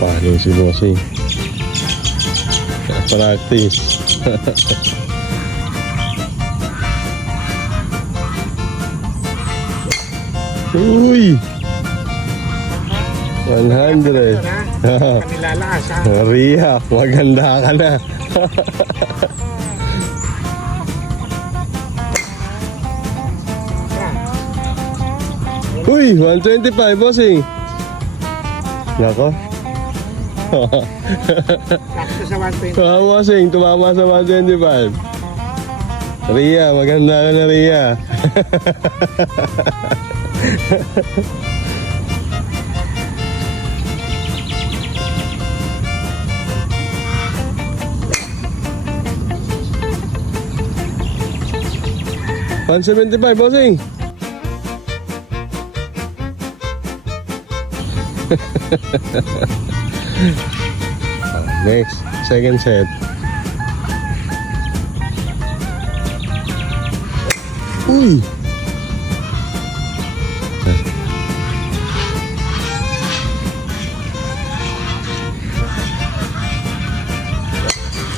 Papaling si Bossing. Practice. Uy! 100. Kanilalakas ha. Ria, maganda ka na. Uy, 125, Bossing. Nako. Sakto sa 120. Bossing, tumama sa 125. Ria, maganda ka na, Ria. $175, Bossing. Next, second set. Uy!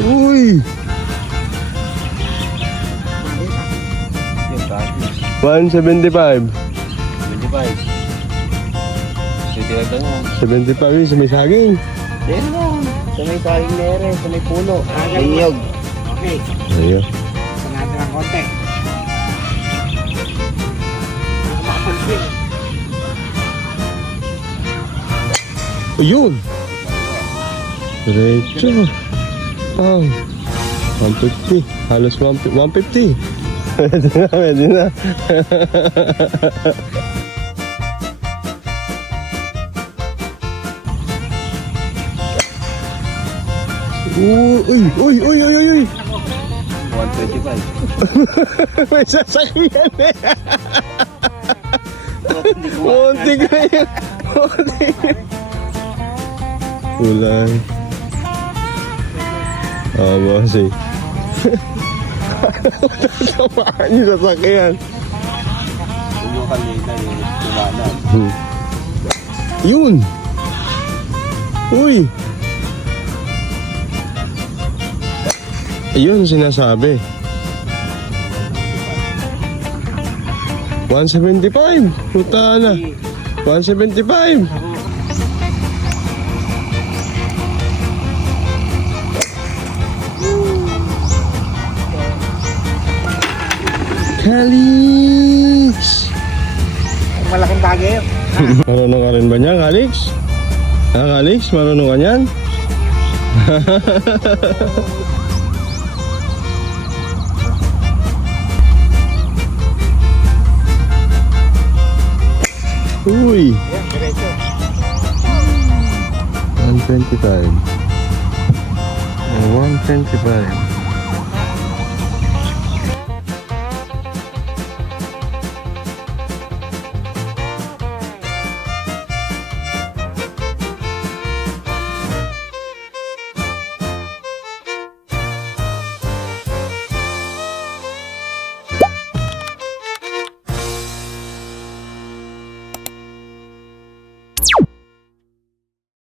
Uy! 175. 75 yun, sa may saging. Yan lang. Sa may paling nere, sa may puno. Linyog. Okay. Ayun. Sa natin ng konti. Makapalpin. Ayun! Diretso. Oh. 150. Halos 150. Pwede na, pwede na. Uy, uy, uy, uy, uy, uy. 125. May sasakyan eh. Muntik na yun. Muntik. Kulay. Bossing. Tamaan yung sasakyan. Yung kanina yung tumanan. Yun. Uy. Ayun sinasabi. 175. Puta na. 175. Calix. Malaking bagay yun. Marunong ka rin ba niya, Calix? Ha, Calix? Marunong ka niyan? Uy! Yan, diretso. 125. 125.